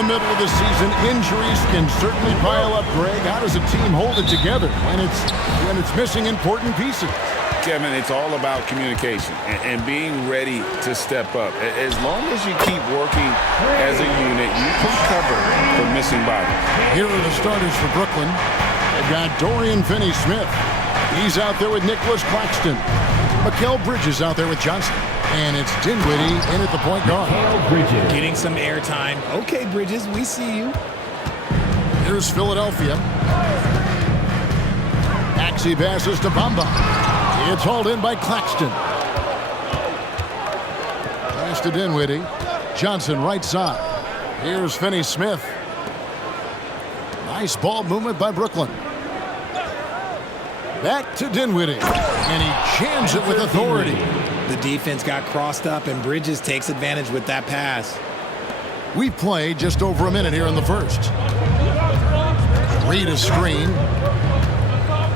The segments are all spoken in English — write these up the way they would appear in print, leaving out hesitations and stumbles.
the middle of the season, injuries can certainly pile up, Greg. How does a team hold it together when it's missing important pieces? Kevin, it's all about communication and being ready to step up. As long as you keep working as a unit, you can cover for missing bodies. Here are the starters for Brooklyn. They've got Dorian Finney-Smith. He's out there with Nicholas Claxton. Mikal Bridges out there with Johnson. And it's Dinwiddie in at the point guard. Getting some airtime. Okay, Bridges, we see you. Here's Philadelphia. Maxey passes to Bamba. It's hauled in by Claxton. Pass to Dinwiddie. Johnson right side. Here's Finney-Smith. Nice ball movement by Brooklyn. Back to Dinwiddie. And he jams it with authority. The defense got crossed up, and Bridges takes advantage with that pass. We've played just over a minute here in the first. Reed a screen.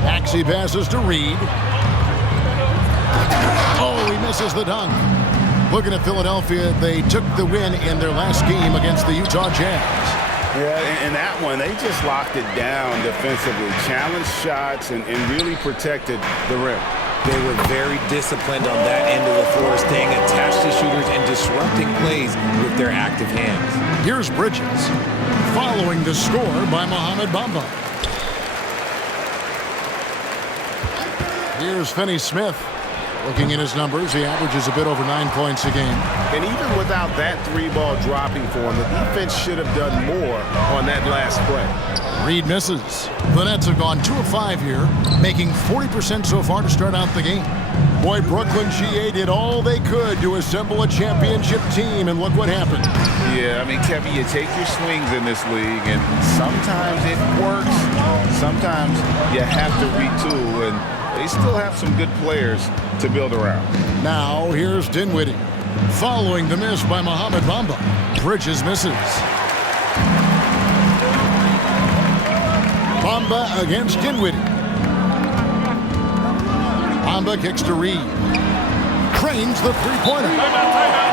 Maxey passes to Reed. Oh, he misses the dunk. Looking at Philadelphia, they took the win in their last game against the Utah Jazz. Yeah, in that one, they just locked it down defensively, challenged shots, and really protected the rim. They were very disciplined on that end of the floor, staying attached to shooters and disrupting plays with their active hands. Here's Bridges, following the score by Mohamed Bamba. Here's Finney-Smith. Looking at his numbers, he averages a bit over 9 points a game. And even without that three-ball dropping for him, the defense should have done more on that last play. Reed misses. The Nets have gone 2 of 5 here, making 40% so far to start out the game. Boy, Brooklyn GA did all they could to assemble a championship team, and look what happened. Yeah, I mean, Kevin, you take your swings in this league, and sometimes it works. Sometimes you have to retool, and they still have some good players to build around. Now, here's Dinwiddie. Following the miss by Mohamed Bamba. Bridges misses. Bamba against Dinwiddie. Bamba kicks to Reed. Cranes the three-pointer.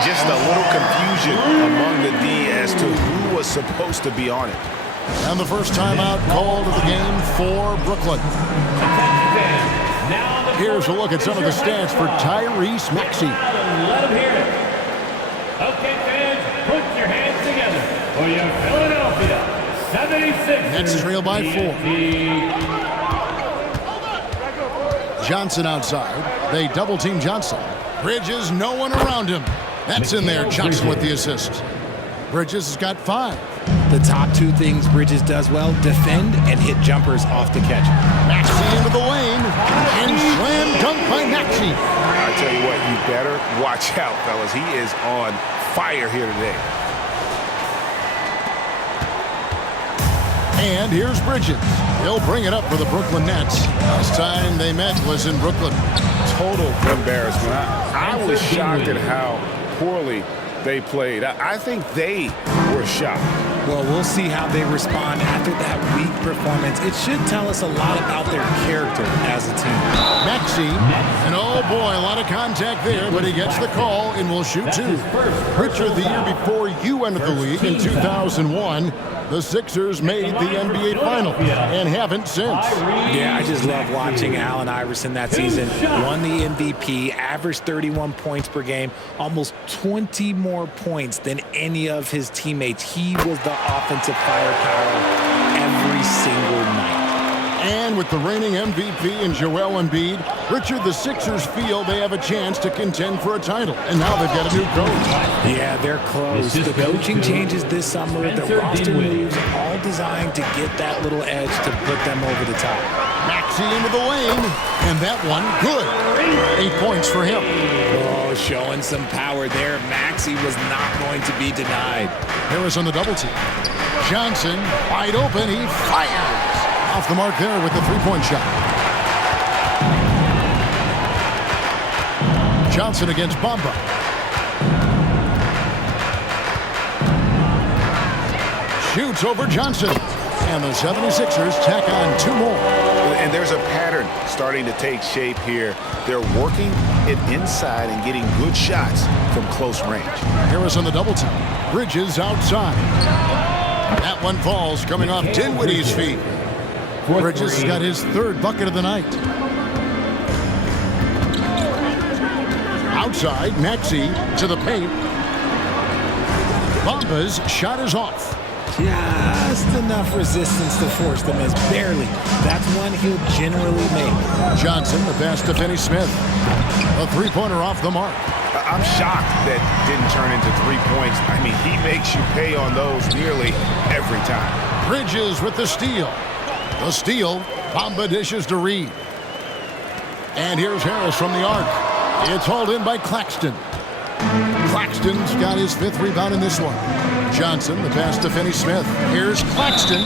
Just a little confusion among the D as to who was supposed to be on it. And the first timeout called of the game for Brooklyn. Here's a look at some of the stats for Tyrese Maxey. Let him hear it. Okay, fans, put your hands together for your Philadelphia 76ers. Nets trail by 4. Johnson outside. They double-team Johnson. Bridges, no one around him. That's in there. Johnson with the assist. Bridges has got 5. The top 2 things Bridges does well, defend and hit jumpers off the catch. Maxey into the lane, and slam dunk by Maxey. I tell you what, you better watch out, fellas. He is on fire here today. And here's Bridges. He'll bring it up for the Brooklyn Nets. Last time they met was in Brooklyn. Total embarrassment. I was shocked at how poorly they played. I think they were shocked. Well, we'll see how they respond after that weak performance. It should tell us a lot about their character as a team. Maxey, and oh boy, a lot of contact there, but he gets the call and will shoot 2. Richard, the year before you entered the league in 2001, the Sixers made the NBA Finals and haven't since. Yeah, I just love watching Allen Iverson that season. Won the MVP, averaged 31 points per game, almost 20 more points than any of his teammates. He was the offensive firepower every single night. And with the reigning MVP in Joel Embiid, Richard, the Sixers feel they have a chance to contend for a title. And now they've got a new coach. Yeah, they're close. The coaching changes this summer, the roster moves, all designed to get that little edge to put them over the top. Maxey into the lane, and that one good. 8 points for him. Oh, showing some power there. Maxey was not going to be denied. Harris on the double team. Johnson, wide open, he fires. Off the mark there with the three-point shot. Johnson against Bamba. Shoots over Johnson. And the 76ers tack on 2 more. And there's a pattern starting to take shape here. They're working it inside and getting good shots from close range. Harris on the double team. Bridges outside. That one falls coming off Dinwiddie's feet. Bridges has got his third bucket of the night. Outside, Maxey to the paint. Bamba's shot is off. Just enough resistance to force the miss. Barely. That's one he'll generally make. Johnson, the pass to Finney-Smith. A three-pointer off the mark. I'm shocked that didn't turn into 3 points. I mean, he makes you pay on those nearly every time. Bridges with the steal. The steal, Bamba dishes to Reed. And here's Harris from the arc. It's hauled in by Claxton. Claxton's got his fifth rebound in this one. Johnson, the pass to Finney-Smith. Here's Claxton.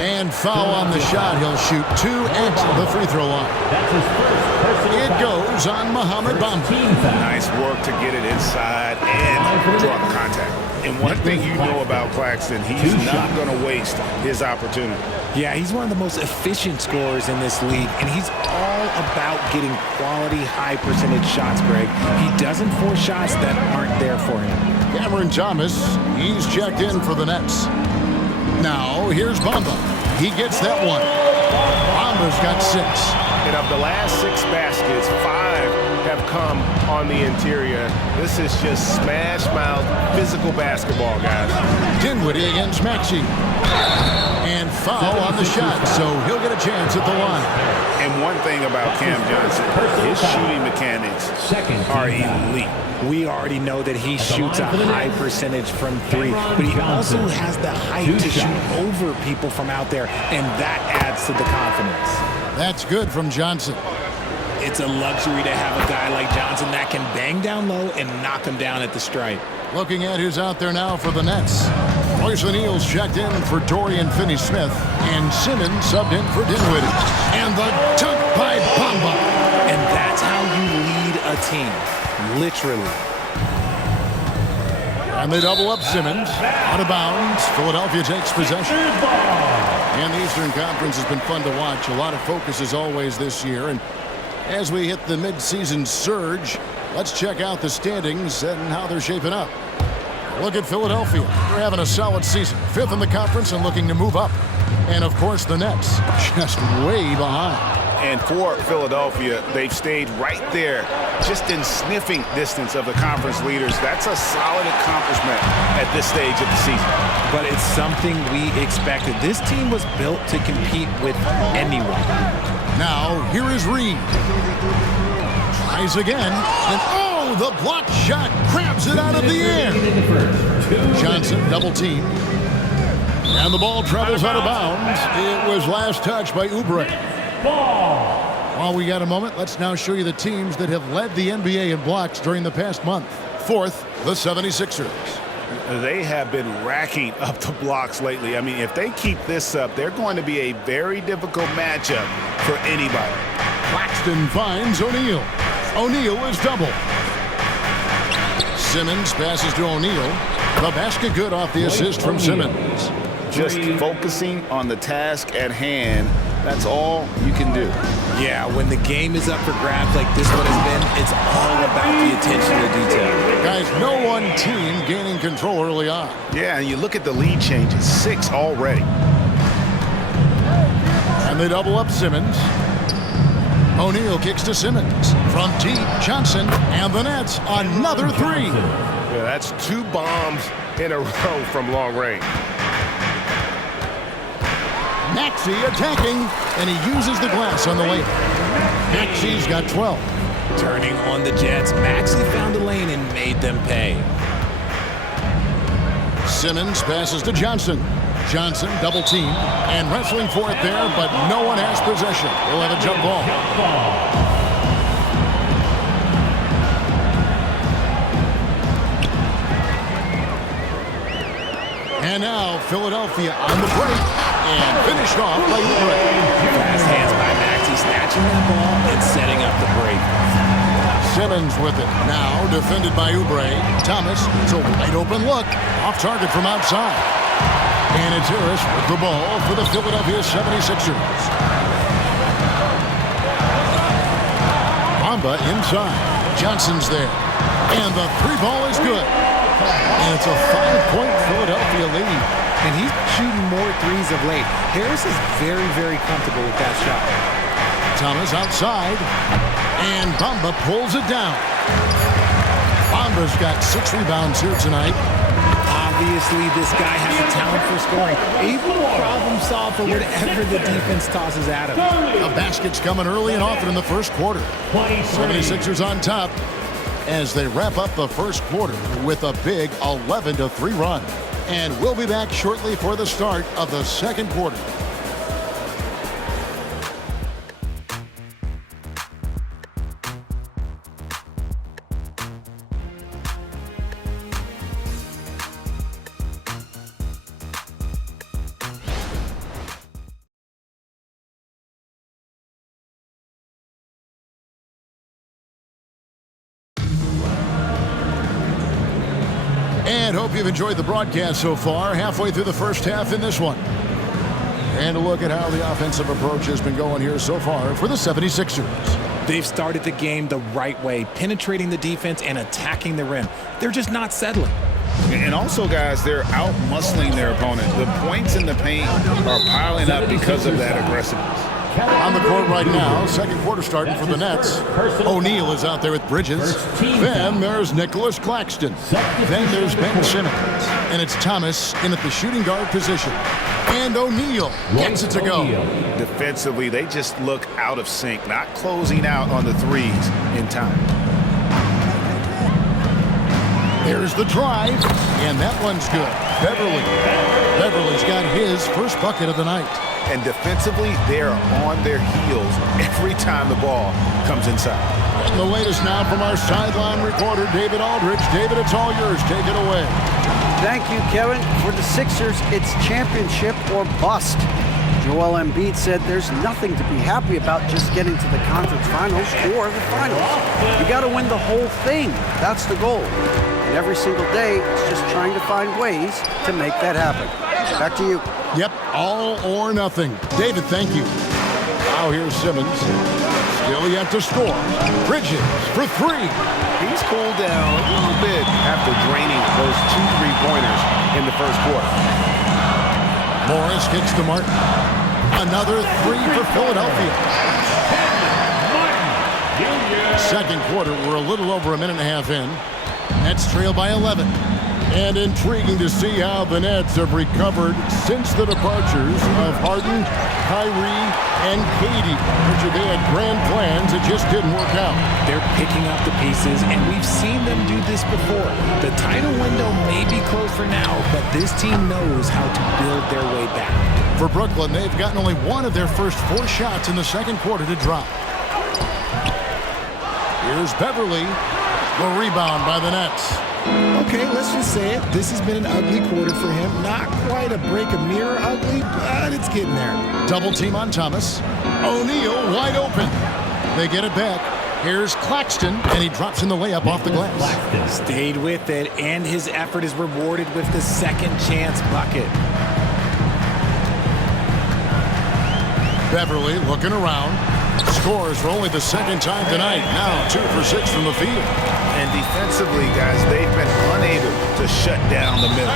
And foul on the shot. He'll shoot two at the free throw line. That's his first personal It goes on Mohamed Bamba. Nice work to get it inside and draw the contact. And one thing you know about Claxton, he's not going to waste his opportunity. Yeah, he's one of the most efficient scorers in this league, and he's all about getting quality, high-percentage shots, Greg. He doesn't force shots that aren't there for him. Cameron Thomas, he's checked in for the Nets. Now, here's Bamba. He gets that one. Bamba's got 6. And of the last 6 baskets, 5 have come on the interior. This is just smash-mouth physical basketball, guys. Dinwiddie against Maxey. And foul on the shot, so he'll get a chance at the line. And one thing about Cam Johnson, his shooting mechanics are elite. We already know that he shoots a high percentage from 3, but he also has the height to shoot over people from out there, and that adds to the confidence. That's good from Johnson. It's a luxury to have a guy like Johnson that can bang down low and knock him down at the stripe. Looking at who's out there now for the Nets. Royce O'Neal's checked in for Dorian Finney-Smith, and Simmons subbed in for Dinwiddie. And the dunk by Bamba. And that's how you lead a team, literally. And they double up Simmons. Out of bounds. Philadelphia takes possession. And the Eastern Conference has been fun to watch. A lot of focus as always this year. And as we hit the midseason surge, let's check out the standings and how they're shaping up. Look at Philadelphia. They're having a solid season. 5th in the conference and looking to move up. And, of course, the Nets just way behind. And for Philadelphia, they've stayed right there, just in sniffing distance of the conference leaders. That's a solid accomplishment at this stage of the season. But it's something we expected. This team was built to compete with anyone. Now, here is Reed. Tries again. And, oh, the block shot grabs it out of the air. Johnson, double team. And the ball travels out of bounds. It was last touched by Oubre. While we got a moment, let's now show you the teams that have led the NBA in blocks during the past month. 4th, the 76ers. They have been racking up the blocks lately. I mean, if they keep this up, they're going to be a very difficult matchup for anybody. Claxton finds O'Neal. O'Neal is double. Simmons passes to O'Neal. The basket good off the assist from Simmons. Just focusing on the task at hand, that's all you can do. Yeah, when the game is up for grabs like this one has been, it's all about the attention to detail. Guys, no one team gaining control early on. Yeah, and you look at the lead changes, 6 already. And they double up Simmons. O'Neal kicks to Simmons. From deep, Johnson, and the Nets, another 3. Yeah, that's 2 bombs in a row from long range. Maxey attacking, and he uses the glass on the layup. Maxey's got 12. Turning on the Jets, Maxey found a lane and made them pay. Simmons passes to Johnson. Johnson, double team, and wrestling for it there, but no one has possession. We'll have a jump ball. And now Philadelphia on the break and finished off by Oubre. Fast hands by Maxey, snatching that ball and setting up the break. Simmons with it. Now defended by Oubre. Thomas, it's a wide open look. Off target from outside. And it's Harris with the ball for the Philadelphia 76ers. Bamba inside. Johnson's there. And the 3 ball is good. And it's a 5-point Philadelphia lead. And he's shooting more threes of late. Harris is very, very comfortable with that shot. Thomas outside. And Bamba pulls it down. Bamba's got 6 rebounds here tonight. Obviously, this guy has a talent for scoring. Able to problem solve for whatever the defense tosses at him. The basket's coming early and often in the first quarter. 76ers on top as they wrap up the first quarter with a big 11-3 run. And we'll be back shortly for the start of the second quarter. And hope you've enjoyed the broadcast so far. Halfway through the first half in this one. And a look at how the offensive approach has been going here so far for the 76ers. They've started the game the right way, penetrating the defense and attacking the rim. They're just not settling. And also, guys, they're out-muscling their opponent. The points in the paint are piling up because of that aggressiveness. On the court right now, second quarter starting for the Nets. O'Neal is out there with Bridges. Then there's Nicholas Claxton. Then there's Ben Simmons. And it's Thomas in at the shooting guard position. And O'Neal gets it to go. Defensively, they just look out of sync, not closing out on the threes in time. There's the drive, and that one's good. Beverly's got his first bucket of the night. And defensively, they're on their heels every time the ball comes inside. And the latest now from our sideline reporter, David Aldridge. David, it's all yours. Take it away. Thank you, Kevin. For the Sixers, it's championship or bust. Joel Embiid said there's nothing to be happy about just getting to the conference finals or the finals. You got to win the whole thing. That's the goal. And every single day, it's just trying to find ways to make that happen. Back to you. Yep, all or nothing. David, thank you. Now here's Simmons. Still yet to score. Bridges for 3. He's cooled down a little bit after draining those 2 3-pointers in the first quarter. Morris kicks to Martin. Another 3 for Philadelphia. Second quarter, we're a little over a minute and a half in. Nets trail by 11. And intriguing to see how the Nets have recovered since the departures of Harden, Kyrie, and KD. Richard, they had grand plans. It just didn't work out. They're picking up the pieces, and we've seen them do this before. The title window may be closed for now, but this team knows how to build their way back. For Brooklyn, they've gotten only 1 of their first 4 shots in the second quarter to drop. Here's Beverly. The rebound by the Nets. Okay, let's just say it. This has been an ugly quarter for him. Not quite a break a mirror ugly, but it's getting there. Double team on Thomas. O'Neal wide open. They get it back. Here's Claxton, and he drops in the layup off the glass. Stayed with it, and his effort is rewarded with the second chance bucket. Beverly looking around. Scores for only the second time tonight. Now 2 for 6 from the field. And defensively, guys, they've been unable to shut down the middle.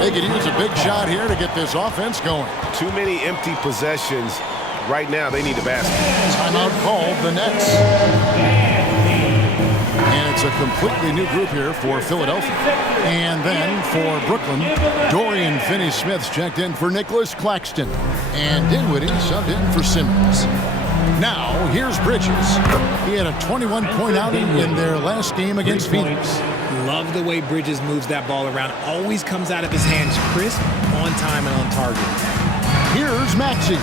They could use a big shot here to get this offense going. Too many empty possessions. Right now, they need a basket. Timeout called the Nets. And it's a completely new group here for Philadelphia. And then for Brooklyn, Dorian Finney-Smith's checked in for Nicholas Claxton. And Dinwiddie subbed in for Simmons. Now, here's Bridges. He had a 21-point outing in their last game against Phoenix. Love the way Bridges moves that ball around. Always comes out of his hands crisp, on time, and on target. Here's Maxey.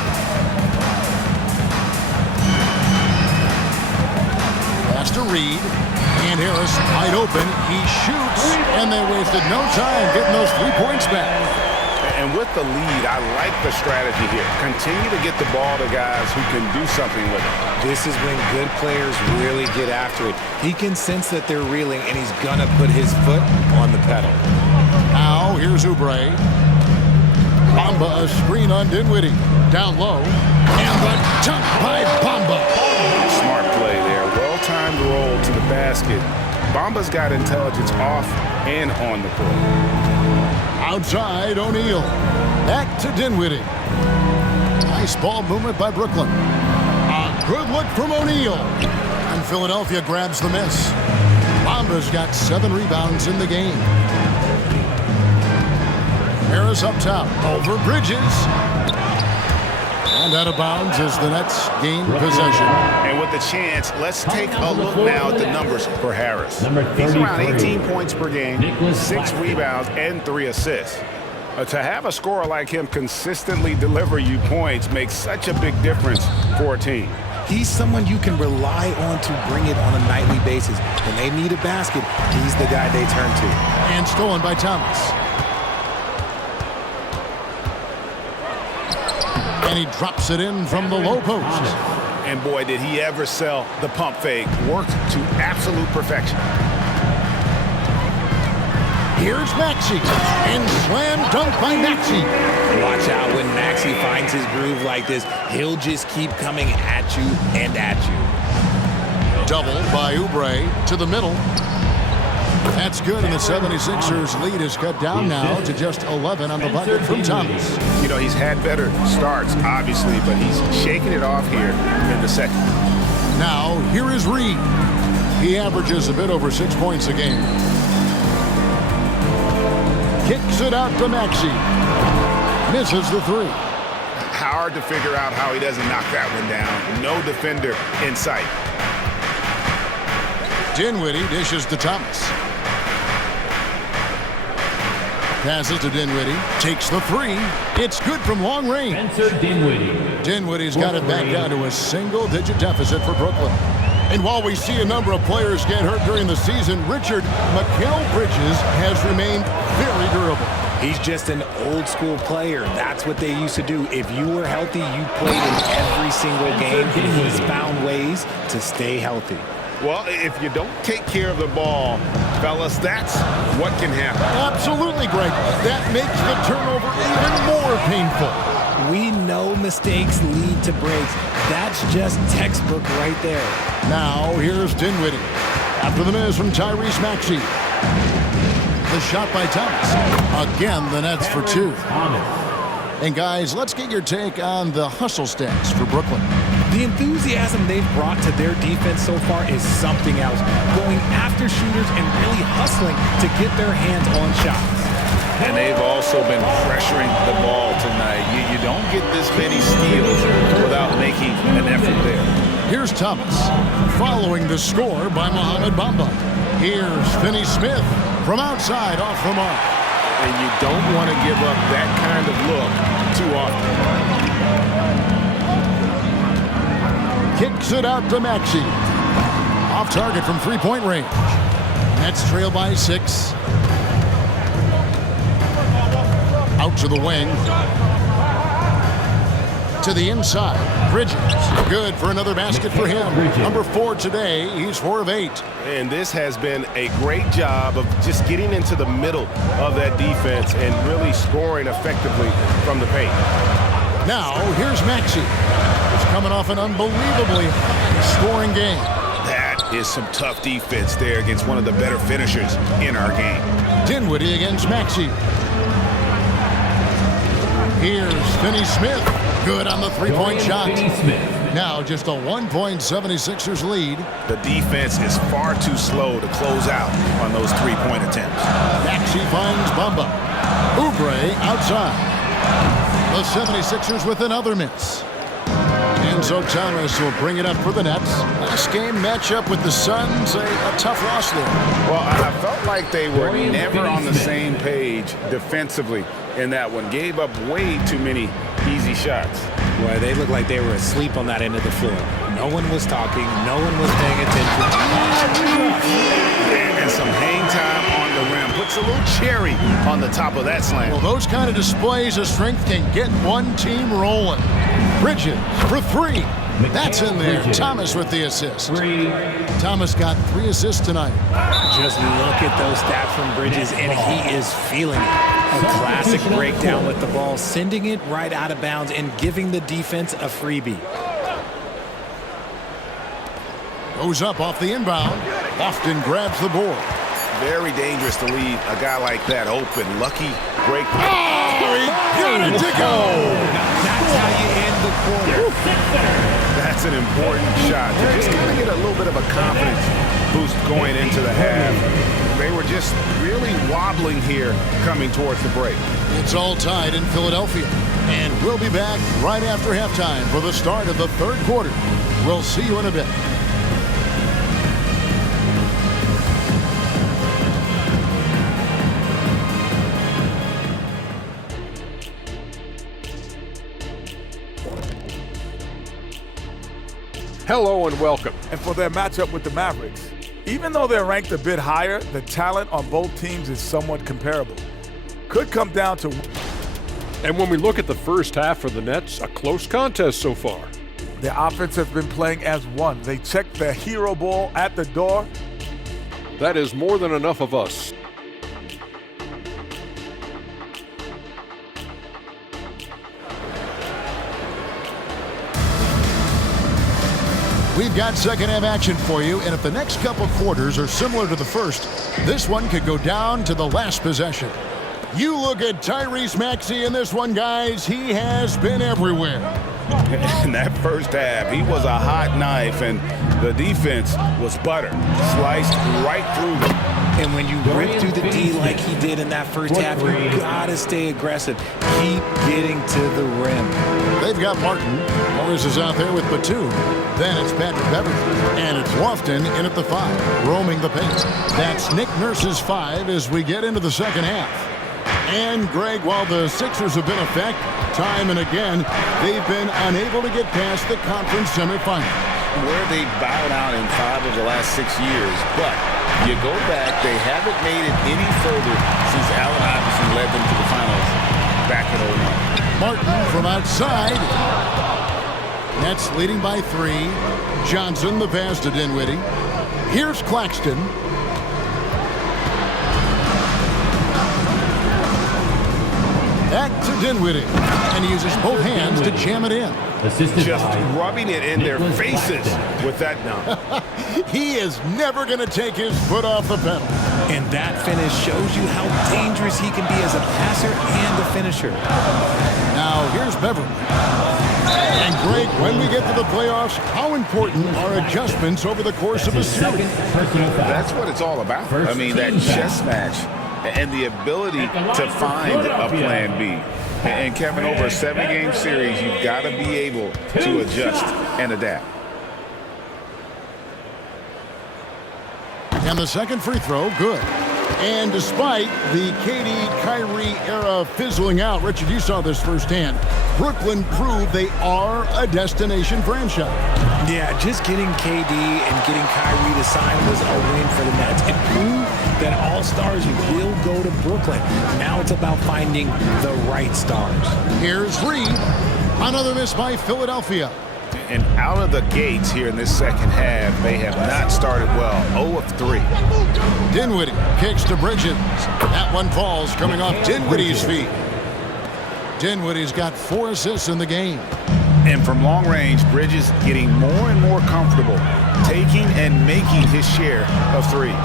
Pass to Reed. And Harris wide open. He shoots, and they wasted no time getting those 3 points back. And with the lead, I like the strategy here. Continue to get the ball to guys who can do something with it. This is when good players really get after it. He can sense that they're reeling, and he's going to put his foot on the pedal. Now, here's Oubre. Bamba, a screen on Dinwiddie. Down low. And the dunk by Bamba. Smart play there. Well-timed roll to the basket. Bamba's got intelligence off and on the court. Outside, O'Neal. Back to Dinwiddie. Nice ball movement by Brooklyn. A good look from O'Neal. And Philadelphia grabs the miss. Bamba's got 7 rebounds in the game. Harris up top. Over Bridges. And out of bounds as the Nets gain possession. And with the chance, let's take a look now at the numbers for Harris. He's 33. around 18 points per game, Nicholas 6 Claxton. rebounds, and 3 assists. To have a scorer like him consistently deliver you points makes such a big difference for a team. He's someone you can rely on to bring it on a nightly basis. When they need a basket, he's the guy they turn to. And stolen by Thomas. And he drops it in from the low post. And boy, did he ever sell the pump fake. Worked to absolute perfection. Here's Maxey. And slam dunk by Maxey. Watch out when Maxey finds his groove like this. He'll just keep coming at you and at you. Double by Oubre to the middle. That's good, and the 76ers lead is cut down now to just 11 on the bucket from Thomas. You know, he's had better starts, obviously, but he's shaking it off here in the second. Now, here is Reed. He averages a bit over 6 points a game. Kicks it out to Maxey. Misses the 3. Hard to figure out how he doesn't knock that one down. No defender in sight. Dinwiddie dishes to Thomas. Passes to Dinwiddie. Takes the 3. It's good from long range. Spencer Dinwiddie. Dinwiddie's got it back down to a single-digit deficit for Brooklyn. And while we see a number of players get hurt during the season, Richard, Mikal Bridges has remained very durable. He's just an old-school player. That's what they used to do. If you were healthy, you played in every single game, and he's found ways to stay healthy. Well, if you don't take care of the ball, fellas, that's what can happen. Absolutely, Greg. That makes the turnover even more painful. We know mistakes lead to breaks. That's just textbook right there. Now, here's Dinwiddie. After the miss from Tyrese Maxey. The shot by Thomas. Again, the Nets for 2. Thomas. And guys, let's get your take on the hustle stats for Brooklyn. The enthusiasm they've brought to their defense so far is something else. Going after shooters and really hustling to get their hands on shots. And they've also been pressuring the ball tonight. You don't get this many steals without making an effort there. Here's Thomas, following the score by Mohamed Bamba. Here's Finney Smith from outside off the mark. And you don't want to give up that kind of look too often. Kicks it out to Maxey. Off target from three-point range. Nets trail by 6. Out to the wing. To the inside. Bridges. Good for another basket for him. Number 4 today. He's 4 of 8. And this has been a great job of just getting into the middle of that defense and really scoring effectively from the paint. Now, here's Maxey. He's coming off an unbelievably high-scoring game. That is some tough defense there against one of the better finishers in our game. Dinwiddie against Maxey. Here's Finney Smith. Good on the three-point shot. Finney Smith. Now just a 1-point 76ers lead. The defense is far too slow to close out on those three-point attempts. Maxey finds Bamba. Oubre outside. The 76ers with another miss. And so Thomas will bring it up for the Nets. Last game matchup with the Suns, a tough loss there. Well, I felt like they were never on the same page defensively in that one. Gave up way too many easy shots. Boy, they looked like they were asleep on that end of the floor. No one was talking. No one was paying attention. And some hang time on the rim. Puts a little cherry on the top of that slam. Well, those kind of displays of strength can get one team rolling. Bridges for 3. That's in there. Thomas with the assist. Thomas got 3 assists tonight. Just look at those stats from Bridges, and he is feeling it. A classic breakdown with the ball, sending it right out of bounds and giving the defense a freebie. Goes up off the inbound. Lofton grabs the board. Very dangerous to leave a guy like that open. Lucky break. Oh, he got it to go. That's how you end the quarter. That's an important shot to just kind of get a little bit of a confidence boost going into the half. They were just really wobbling here coming towards the break. It's all tied in Philadelphia. And we'll be back right after halftime for the start of the third quarter. We'll see you in a bit. Hello and welcome. And for their matchup with the Mavericks, even though they're ranked a bit higher, the talent on both teams is somewhat comparable. Could come down to... And when we look at the first half for the Nets, a close contest so far. Their offense has been playing as one. They checked their hero ball at the door. That is more than enough of us. We've got second half action for you, and if the next couple quarters are similar to the first, this one could go down to the last possession. You look at Tyrese Maxey in this one, guys. He has been everywhere. In that first half, he was a hot knife, and the defense was butter. Sliced right through them. And when you rip through the D like he did in that first half, you gotta stay aggressive. Keep getting to the rim. They've got Martin. Morris is out there with Batum. Then it's Patrick Beverley. And it's Lofton in at the 5, roaming the paint. That's Nick Nurse's 5 as we get into the second half. And, Greg, while the Sixers have been effective time and again, they've been unable to get past the conference semifinals. Where they bowed out in 5 of the last 6 years. But you go back, they haven't made it any further since Allen Iverson led them to the finals back in 2001. Martin from outside. Nets leading by 3. Johnson, the pass to Dinwiddie. Here's Claxton. Back to Dinwiddie. And he uses both hands to jam it in. Just rubbing it in their faces with that dunk. He is never going to take his foot off the pedal. And that finish shows you how dangerous he can be as a passer and a finisher. Now here's Beverley. And Greg, when we get to the playoffs, how important are adjustments over the course of a series? That's what it's all about. I mean, that chess match and the ability to find a plan B. And Kevin, over a 7-game series, you've got to be able to adjust and adapt. And the second free throw, good. And despite the KD Kyrie era fizzling out, Richard, you saw this firsthand, Brooklyn proved they are a destination franchise. Yeah, just getting KD and getting Kyrie to sign was a win for the Nets. It proved that all stars will go to Brooklyn. Now it's about finding the right stars. Here's Reed. Another miss by Philadelphia. And out of the gates here in this second half, they have not started well. 0 of 3. Dinwiddie kicks to Bridges. That one falls coming off Dinwiddie's feet. Dinwiddie's got 4 assists in the game. And from long range, Bridges getting more and more comfortable, taking and making his share of threes.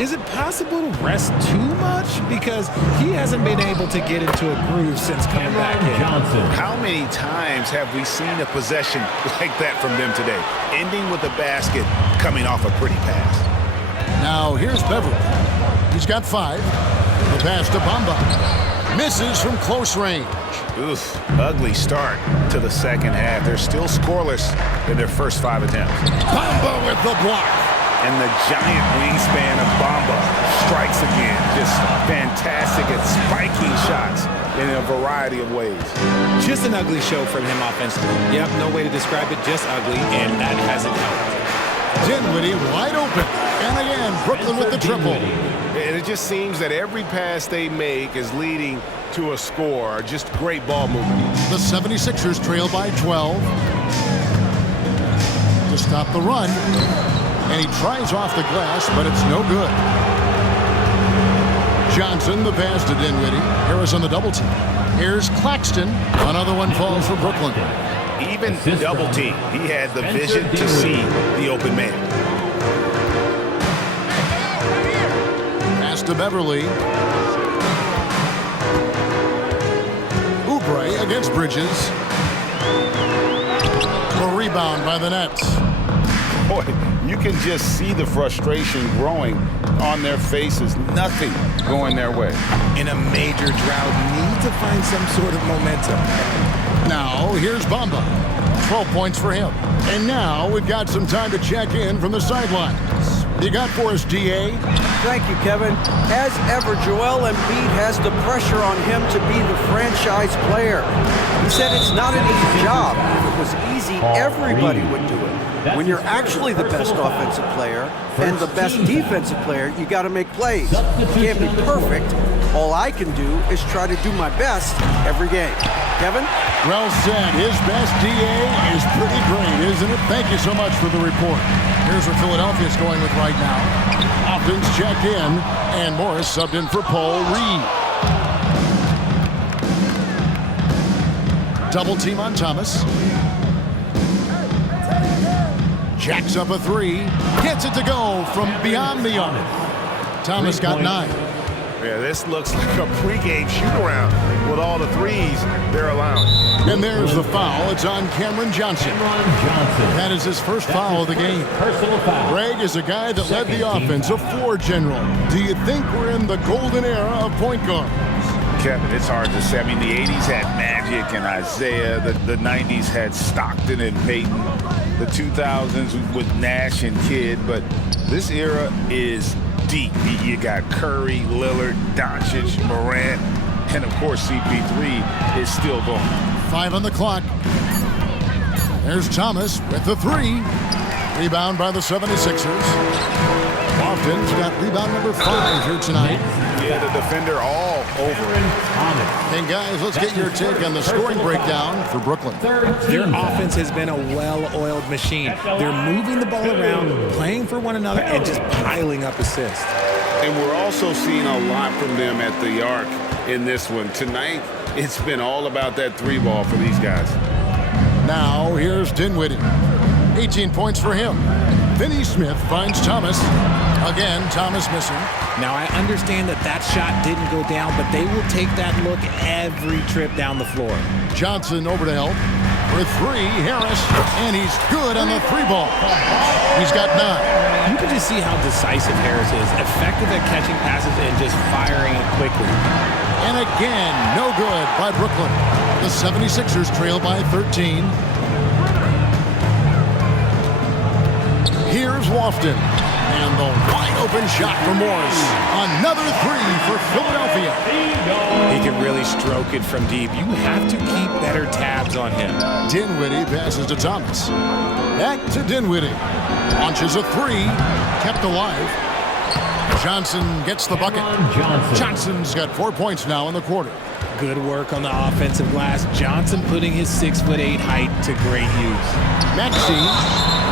Is it possible to rest too much? Because he hasn't been able to get into a groove since coming back in. How many times have we seen a possession like that from them today? Ending with a basket, coming off a pretty pass. Now here's Beverley. He's got 5. The pass to Bamba. Misses from close range. Oof, ugly start to the second half. They're still scoreless in their first 5 attempts. Bamba with the block. And the giant wingspan of Bamba strikes again. Just fantastic at spiking shots in a variety of ways. Just an ugly show from him offensively. Yep, no way to describe it, just ugly, and that hasn't helped. Dinwiddie wide open. And again, Brooklyn with the triple. And it just seems that every pass they make is leading to a score. Just great ball movement. The 76ers trail by 12. To stop the run. And he tries off the glass, but it's no good. Johnson, the pass to Dinwiddie. Harris on the double team. Here's Claxton. Another one falls for Brooklyn. Even double team. He had the vision to see the open man. to Beverly. Oubre against Bridges. A rebound by the Nets. Boy, you can just see the frustration growing on their faces. Nothing going their way. In a major drought, need to find some sort of momentum. Now, here's Bamba. 12 points for him. And now we've got some time to check in from the sidelines. You got for us, DA? Thank you, Kevin. As ever, Joel Embiid has the pressure on him to be the franchise player. He said it's not an easy job. If it was easy, everybody would do it. When you're actually the best offensive player and the best defensive player, you got to make plays. You can't be perfect. All I can do is try to do my best every game. Kevin? Well said. His best DA is pretty great, isn't it? Thank you so much for the report. Here's what Philadelphia's going with right now. Upton's checked in, and Morris subbed in for Paul Reed. Double team on Thomas. Jacks up a three. Gets it to go from beyond the arc. Thomas got 9. Yeah, this looks like a pregame shoot-around with all the threes they're allowing. And there's the foul. It's on Cameron Johnson. That is his first foul of the game. Personal foul. Greg is a guy that led the offense, a floor general. Do you think we're in the golden era of point guards? Kevin, it's hard to say. I mean, the 80s had Magic and Isaiah. The 90s had Stockton and Peyton. The 2000s with Nash and Kidd. But this era is deep. You got Curry, Lillard, Doncic, Morant, and of course CP3 is still going. 5 on the clock. There's Thomas with the 3. Rebound by the 76ers. Lofton's got rebound number 5 here tonight. Yeah, the defender all over it. And guys, let's get your take on the scoring breakdown for Brooklyn. Their offense has been a well-oiled machine. They're moving the ball around, playing for one another, and just piling up assists. And we're also seeing a lot from them at the arc in this one. Tonight, it's been all about that 3 ball for these guys. Now, here's Dinwiddie. 18 points for him. Finney Smith finds Thomas. Again, Thomas missing. Now, I understand that shot didn't go down, but they will take that look every trip down the floor. Johnson over to help. For 3, Harris. And he's good on the 3 ball. He's got 9. You can just see how decisive Harris is. Effective at catching passes and just firing it quickly. And again, no good by Brooklyn. The 76ers trail by 13. Here's Lofton. And the wide-open shot for Morris. Another 3 for Philadelphia. He can really stroke it from deep. You have to keep better tabs on him. Dinwiddie passes to Thomas. Back to Dinwiddie. Launches a 3. Kept alive. Johnson gets the bucket. Johnson's got 4 points now in the quarter. Good work on the offensive glass. Johnson putting his 6'8" height to great use. Maxey,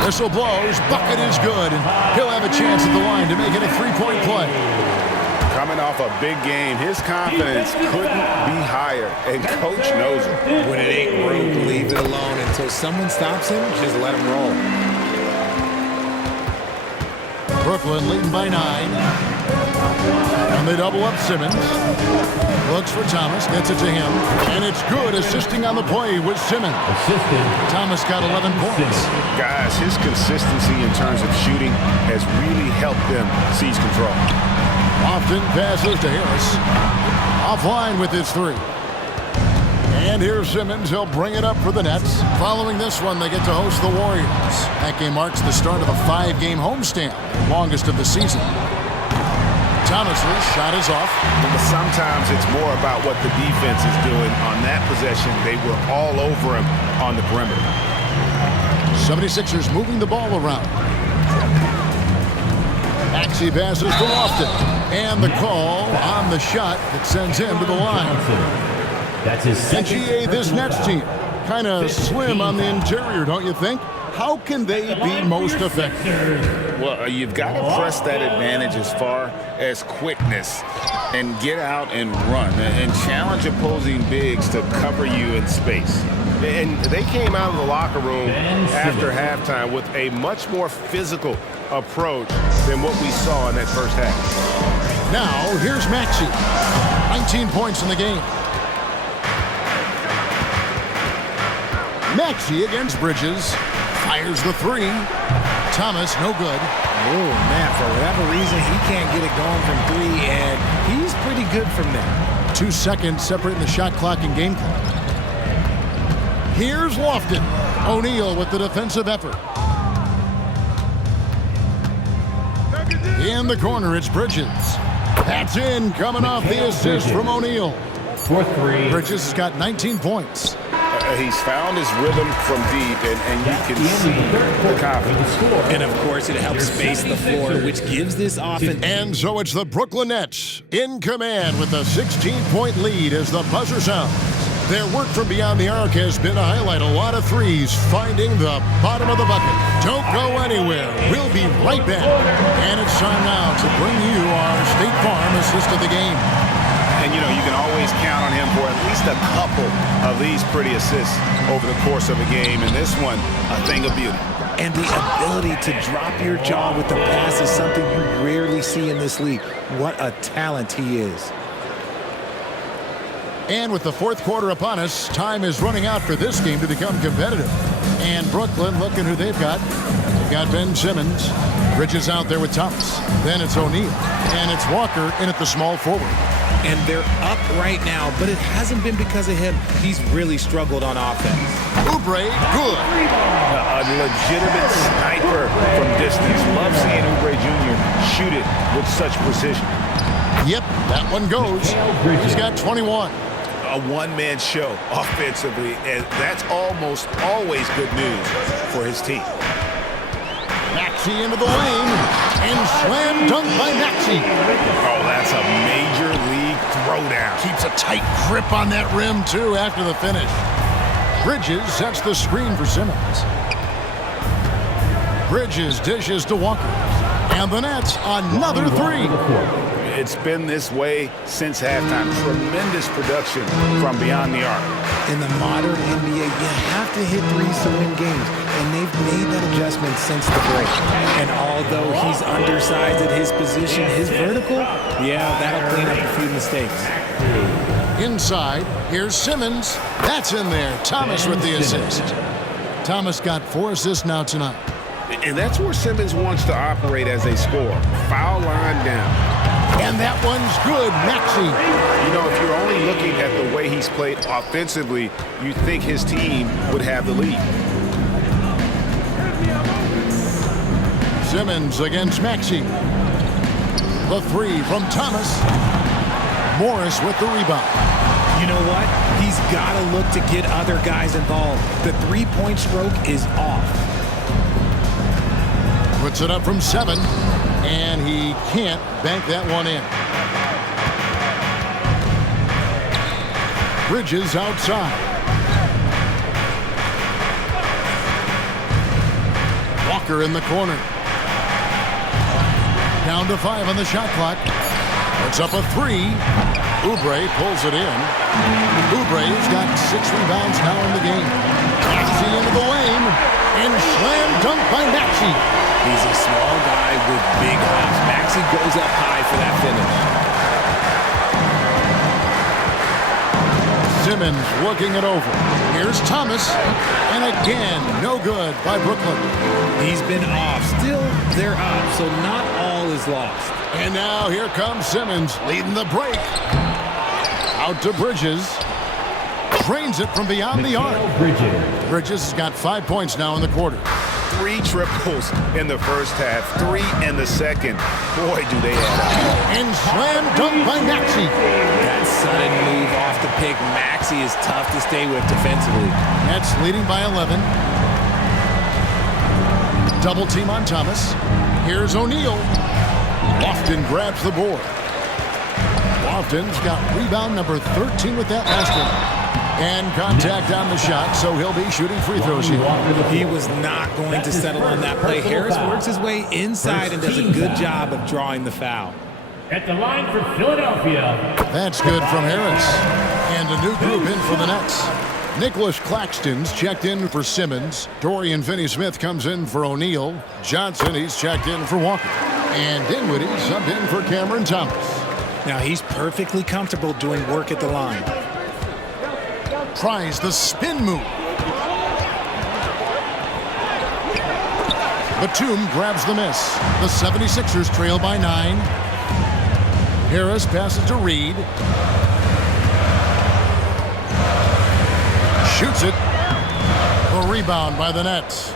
whistle blows, bucket is good, and he'll have a chance at the line to make it a 3-point play. Coming off a big game, his confidence couldn't be higher, and coach knows it. When it ain't broke, leave it alone until someone stops him. Just let him roll. Brooklyn leading by 9. And they double up Simmons. Looks for Thomas, gets it to him. And it's good, assisting on the play with Simmons. Thomas got 11 points. Guys, his consistency in terms of shooting has really helped them seize control. Often passes to Harris. Offline with his 3. And here's Simmons. He'll bring it up for the Nets. Following this one, they get to host the Warriors. That game marks the start of a 5-game homestand, longest of the season. Thomas's shot is off. But sometimes it's more about what the defense is doing. On that possession, they were all over him on the perimeter. 76ers moving the ball around. Maxey passes to Lofton. And the call on the shot that sends him to the line. That's his And GA, this Nets team, kind of slim on the interior, don't you think? How can they be most effective? Well, you've got to press that advantage as far as quickness and get out and run and challenge opposing bigs to cover you in space. And they came out of the locker room after halftime with a much more physical approach than what we saw in that first half. Now, here's Maxey. 19 points in the game. Maxey against Bridges. Fires the three. Thomas, no good. Oh, man, for whatever reason, he can't get it going from three, and he's pretty good from there. 2 seconds separating the shot clock and game clock. Here's Lofton. O'Neal with the defensive effort. In the corner, it's Bridges. That's in, coming off the assist from O'Neal. For three. Bridges has got 19 points. He's found his rhythm from deep, and you can see the confidence. And, of course, it helps space the floor, which gives this offense. And so it's the Brooklyn Nets in command with a 16-point lead as the buzzer sounds. Their work from beyond the arc has been to highlight a lot of threes, finding the bottom of the bucket. Don't go anywhere. We'll be right back. And it's time now to bring you our State Farm assist of the game. And, you know, you can always count on him for at least a couple of these pretty assists over the course of a game. And this one, a thing of beauty. And the ability to drop your jaw with the pass is something you rarely see in this league. What a talent he is. And with the fourth quarter upon us, time is running out for this game to become competitive. And Brooklyn, looking who they've got. They've got Ben Simmons. Bridges out there with Thomas. Then it's O'Neal. And it's Walker in at the small forward. And they're up right now, but it hasn't been because of him. He's really struggled on offense. Oubre, good. A legitimate sniper from distance. Love seeing Oubre Jr. shoot it with such precision. Yep, that one goes. He's got 21. A one-man show offensively, and that's almost always good news for his team. Maxey into the lane, and slam dunk by Maxey. Oh, that's a major league throwdown. Keeps a tight grip on that rim, too, after the finish. Bridges sets the screen for Simmons. Bridges dishes to Walker. And the Nets, another three. It's been this way since halftime. Tremendous production from beyond the arc. In the modern NBA, you have to hit threes to win games, and they've made that adjustment since the break. And although he's undersized at his position, his vertical, yeah, that'll clean up a few mistakes. Inside, here's Simmons. That's in there. Thomas with the assist. Thomas got 4 assists now tonight. And that's where Simmons wants to operate as a scorer. Foul line down. And that one's good, Maxey. You know, if you're only looking at the way he's played offensively, you'd think his team would have the lead. Simmons against Maxey. The three from Thomas. Morris with the rebound. You know what? He's got to look to get other guys involved. The three-point stroke is off. Puts it up from 7, and he can't bank that one in. Bridges outside. Walker in the corner. Down to 5 on the shot clock. Puts up a 3. Oubre pulls it in. Oubre's got 6 rebounds now in the game. Maxey into the lane, and slam dunk by Maxey. He's a small guy with big hops. Maxey goes up high for that finish. Simmons looking it over. Here's Thomas. And again, no good by Brooklyn. He's been off. Still, they're up, so not all is lost. And now here comes Simmons leading the break. Out to Bridges. Drains it from beyond the arc. Bridges has got 5 points now in the quarter. 3 triples in the first half, 3 in the second. Boy, do they add up. And slam dunk by Maxey. That sudden move off the pick, Maxey is tough to stay with defensively. Nets leading by 11. Double team on Thomas. Here's O'Neal. Lofton grabs the board. Lofton's got rebound number 13 with that last one. And contact on the shot, so he'll be shooting free throws here. He was not going to settle on that play. Harris works his way inside and does a good job of drawing the foul. At the line for Philadelphia. That's good from Harris. And a new group in for the Nets. Nicholas Claxton's checked in for Simmons. Dorian Finney-Smith comes in for O'Neal. Johnson, he's checked in for Walker. And Dinwiddie subbed in for Cameron Thomas. Now he's perfectly comfortable doing work at the line. Tries the spin move. Batum grabs the miss. The 76ers trail by 9. Harris passes to Reed. Shoots it. A rebound by the Nets.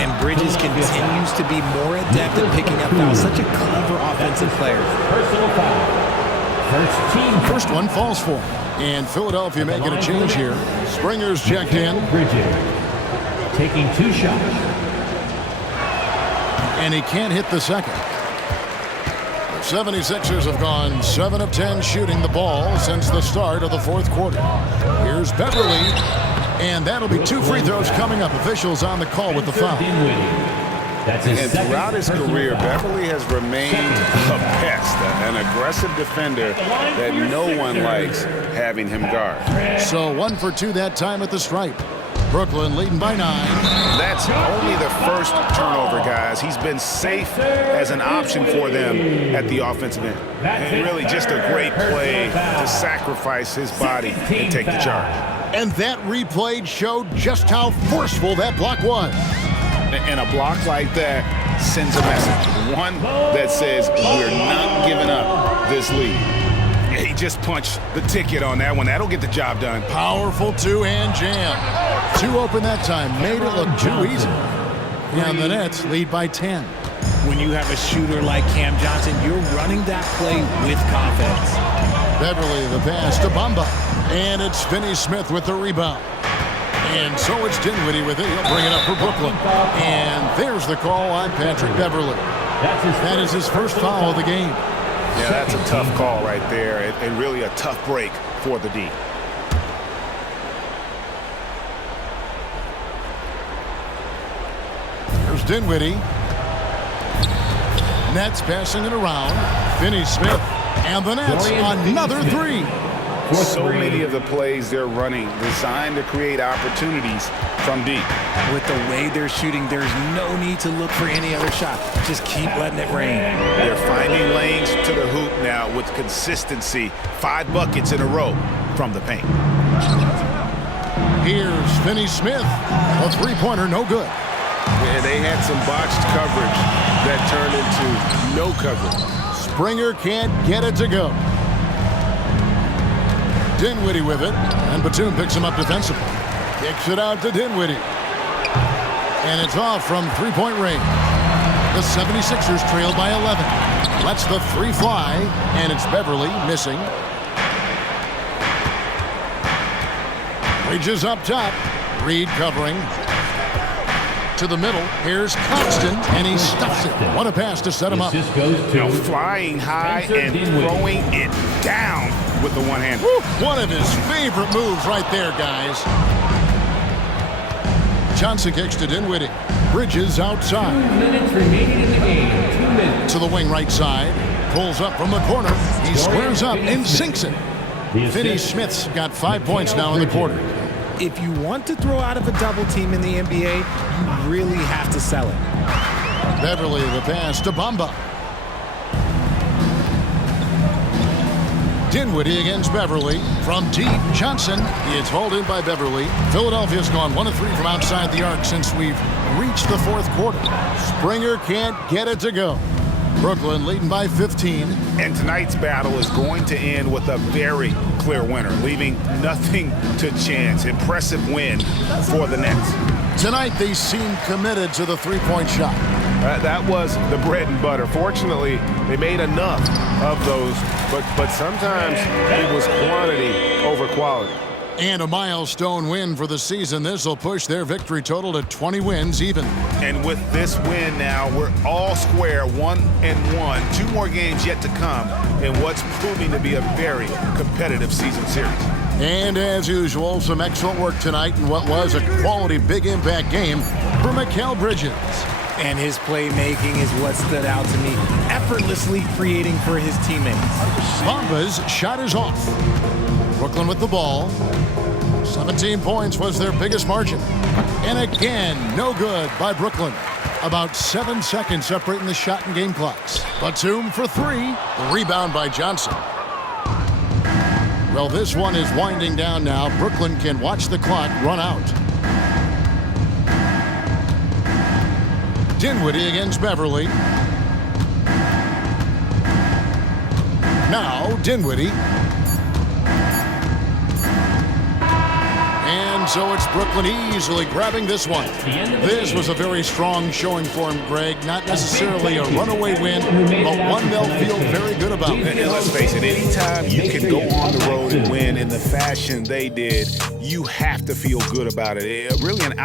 And Bridges continues to be more adept at picking up fouls. Such a clever offensive player. Personal foul. First team. First one falls for him. And Philadelphia making a change here. Springer's checked in. Bridges taking 2 shots. And he can't hit the second. The 76ers have gone 7 of 10 shooting the ball since the start of the fourth quarter. Here's Beverly. And that'll be 2 free throws coming up. Officials on the call with the foul. That's his And throughout his career, Beverly has remained a pest, an aggressive defender that no one likes having him guard. So 1 for 2 that time at the stripe. Brooklyn leading by 9. That's only the first turnover, guys. He's been safe as an option for them at the offensive end. And really just a great play to sacrifice his body and take the charge. And that replay showed just how forceful that block was. And a block like that sends a message. One that says, we're not giving up this lead. He just punched the ticket on that one. That'll get the job done. Powerful 2-hand jam. 2 open that time. Made it look too easy. And the Nets lead by 10. When you have a shooter like Cam Johnson, you're running that play with confidence. Beverly the pass to Bamba. And it's Finney-Smith with the rebound. And so it's Dinwiddie with it. He'll bring it up for Brooklyn. And there's the call on Patrick Beverly. That is his first foul of the game. Yeah, that's a tough call right there, and really a tough break for the D. Here's Dinwiddie. Nets passing it around. Finney-Smith. And the Nets another 3. So many of the plays they're running designed to create opportunities from deep. With the way they're shooting, there's no need to look for any other shot. Just keep letting it rain. They're finding lanes to the hoop now with consistency. 5 buckets in a row from the paint. Here's Finney-Smith. A 3-pointer, no good. And they had some botched coverage that turned into no coverage. Springer can't get it to go. Dinwiddie with it, and Batum picks him up defensively. Kicks it out to Dinwiddie. And it's off from 3-point range. The 76ers trail by 11. Lets the 3 fly, and it's Beverly missing. Bridges up top. Reed covering. To the middle. Here's Claxton, and he stuffs it. What a pass to set him up. Flying high and throwing it down with the one hand. One of his favorite moves right there, guys. Johnson kicks to Dinwiddie. Bridges outside. 2 minutes remaining in the game. 2 minutes. To the wing right side. Pulls up from the corner. He squares up and sinks it. Finney-Smith's got 5 points now in the quarter. If you want to throw out of a double team in the NBA, you really have to sell it. Beverly the pass to Bamba. Dinwiddie against Beverly. From deep, Johnson. It's hauled in by Beverly. Philadelphia's gone 1 of 3 from outside the arc since we've reached the fourth quarter. Springer can't get it to go. Brooklyn leading by 15. And tonight's battle is going to end with a very clear winner, leaving nothing to chance. Impressive win for the Nets. Tonight they seem committed to the 3-point shot. That was the bread and butter. Fortunately, they made enough of those, but sometimes it was quantity over quality. And a milestone win for the season. This will push their victory total to 20 wins even. And with this win now, we're all square, 1-1. 2 more games yet to come in what's proving to be a very competitive season series. And as usual, some excellent work tonight in what was a quality big impact game for Mikal Bridges. And his playmaking is what stood out to me, effortlessly creating for his teammates. Bamba's shot is off. Brooklyn with the ball. 17 points was their biggest margin. And again, no good by Brooklyn. About 7 seconds separating the shot and game clocks. Batum for three. The rebound by Johnson. Well, this one is winding down now. Brooklyn can watch the clock run out. Dinwiddie against Beverly. Now Dinwiddie. And so it's Brooklyn easily grabbing this one. This was a very strong showing for him, Greg. Not necessarily a runaway win, but one they'll feel very good about. And let's face it, anytime you can go on the road and win in the fashion they did, you have to feel good about it. Really an